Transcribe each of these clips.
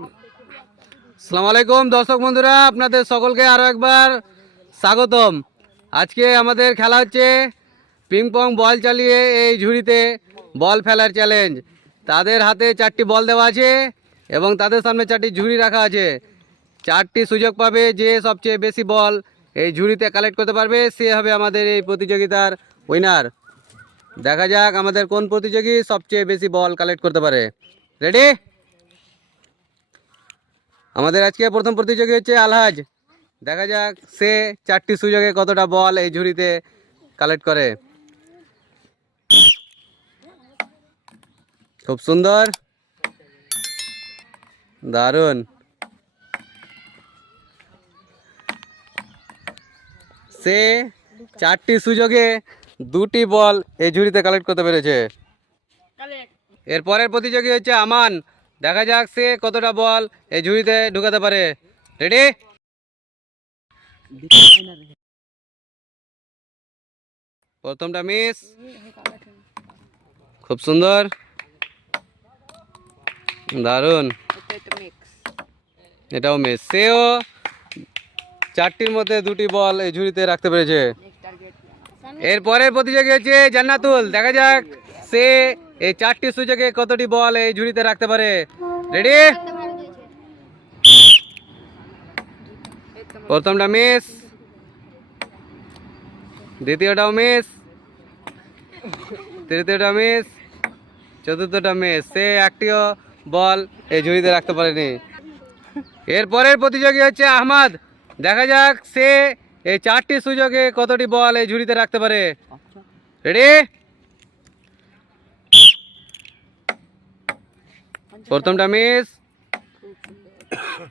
আসসালামু আলাইকুম দর্শক বন্ধুরা, আপনাদের সকলকে আরও একবার স্বাগতম। আজকে আমাদের খেলা হচ্ছে পিং পং বল চালিয়ে এই ঝুড়িতে বল ফেলার চ্যালেঞ্জ। তাদের হাতে 4টি বল দেওয়া আছে এবং তাদের সামনে 4টি ঝুড়ি রাখা আছে। 4টি সুযোগ পাবে, যে সবচেয়ে বেশি বল এই ঝুড়িতে কালেক্ট করতে পারবে সে হবে আমাদের এই প্রতিযোগিতার উইনার। দেখা যাক আমাদের কোন প্রতিযোগী সবচেয়ে বেশি বল কালেক্ট করতে পারে। রেডি? আমাদের আজকে প্রথম প্রতিযোগী হচ্ছে আলহাজ। দেখা যাক সে 4টি সুযোগে কতটা বল এই ঝুড়িতে কালেক্ট করে। খুব সুন্দর, দারুণ। সে 4টি সুযোগে 2টি বল এই ঝুড়িতে কালেক্ট করতে পেরেছে। এর পরের প্রতিযোগী হচ্ছে আমান। দেখা যাক সে কতটা বল এই ঝুড়িতে ঢুকাতে পারে। রেডি? প্রথমটা মিস, খুব সুন্দর, দারুণ। এটাও মিস। সেও 4টির মধ্যে 2টি বল এই ঝুড়িতে রাখতে পেরেছে। এর পরের প্রতিযোগী হচ্ছে জান্নাতুল। দেখা যাক সে এই 4টি সুযোগে কতটি বল এই ঝুড়িতে রাখতে পারে। রেডি? প্রথমটা মিস, দ্বিতীয়টাও মিস, তৃতীয়টা মিস, চতুর্থটা মিস। সে একটিও বল এই ঝুড়িতে রাখতে পারেনি। এর পরের প্রতিযোগী হচ্ছে আহমদ। দেখা যাক সে এই 4টি সুযোগে কতটি বল এই ঝুড়িতে রাখতে পারে। রেডি? প্রথমটা মিস,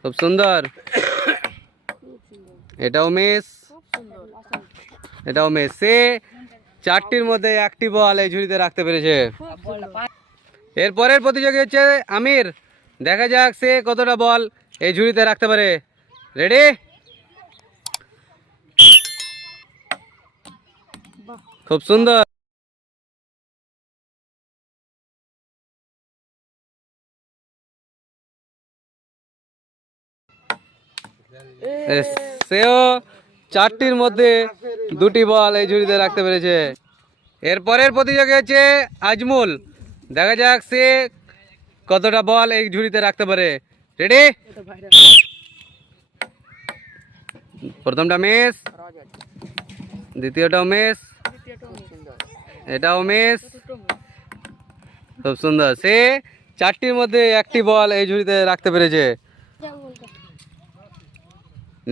খুব সুন্দর, এটাও মিস, এটাও মিস। সে 4টির মধ্যে 1টি বল এই ঝুড়িতে রাখতে পেরেছে। এর পরের প্রতিযোগী হচ্ছে আমির। দেখা যাক সে কতটা বল এই ঝুড়িতে রাখতে পারে। রেডি? খুব সুন্দর, সেও 4টির মধ্যে 2টি বল এই ঝুড়িতে রাখতে পেরেছে। এর পরের প্রতিযোগী হচ্ছে আজমুল। দেখা যাক সে কতটা বল এই ঝুড়িতে রাখতে পারে। রেডি? প্রথমটা মিস, দ্বিতীয়টাও মিস, এটাও মিস, খুব সুন্দর। সে 4টির মধ্যে 1টি বল এই ঝুড়িতে রাখতে পেরেছে।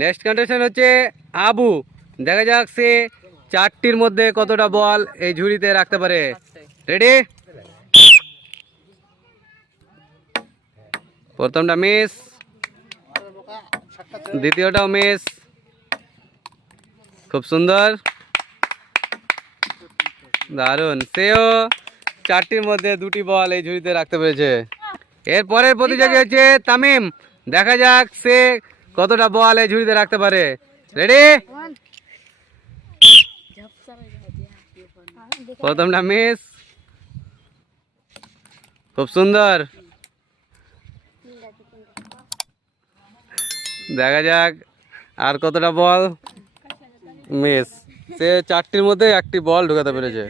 নেক্সট কন্টেস্টেন্ট হচ্ছে আবু। দেখা যাক সে 4টির মধ্যে কতটা বল এই ঝুড়িতে রাখতে পারে। রেডি? প্রথমটা মিস, দ্বিতীয়টাও মিস, খুব সুন্দর, দারুণ। সেও 4টির মধ্যে 2টি বল এই ঝুড়িতে রাখতে পেরেছে। এর পরের প্রতিযোগী হচ্ছে তামিম। দেখা যাক সে কতটা বল এই ঝুড়িতে রাখতে পারে। রেডি? প্রথমটা মিস, খুব সুন্দর, দেখা যাক আর কতটা বল। মিস। সে 4টির মধ্যে 1টি বল ঢুকাতে পেরেছে।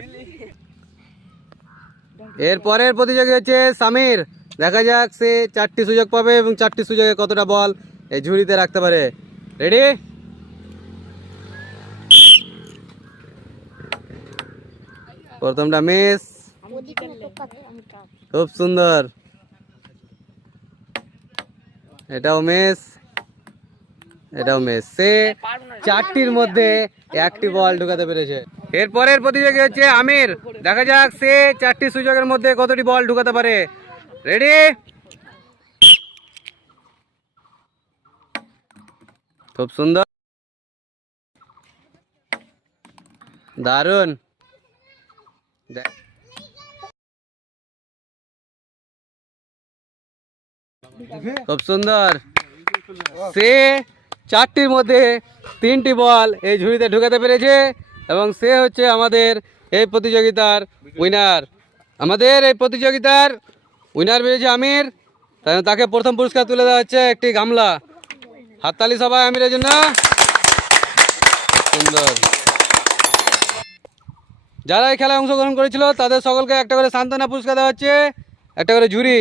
এর পরের প্রতিযোগী হচ্ছে সামির। দেখা যাক সে 4টি সুযোগ পাবে এবং 4টি সুযোগে কতটা বল এই ঝুড়িতে রাখতে পারে। রেডি? প্রথমটা মিস, খুব সুন্দর, এটাও মিস, এটাও মিস। সে 4টির মধ্যে 1টি বল ঢুকাতে পেরেছে। এর পরের প্রতিযোগী হচ্ছে আমির। দেখা যাক সে 4টি সুযোগের মধ্যে কতটি বল ঢুকাতে পারে। রেডি? খুব সুন্দর, দারুণ। খুব সুন্দর। সে 4টির মধ্যে 3টি বল এই ঝুড়িতে ঢুকাতে পেরেছে এবং সে হচ্ছে আমাদের এই প্রতিযোগিতার উইনার। আমাদের এই প্রতিযোগিতার উইনার পেয়েছে আমির। তাকে প্রথম পুরস্কার তুলে দেওয়া হচ্ছে একটি গামলা। হাততালি সবাই আমিরের জন্য। সুন্দর। যারা এই খেলায় অংশগ্রহণ করেছিল তাদের সকলকে একটা করে সান্ত্বনা পুরস্কার দেওয়া হচ্ছে, একটা করে ঝুড়ি।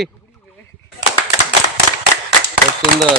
খুব সুন্দর।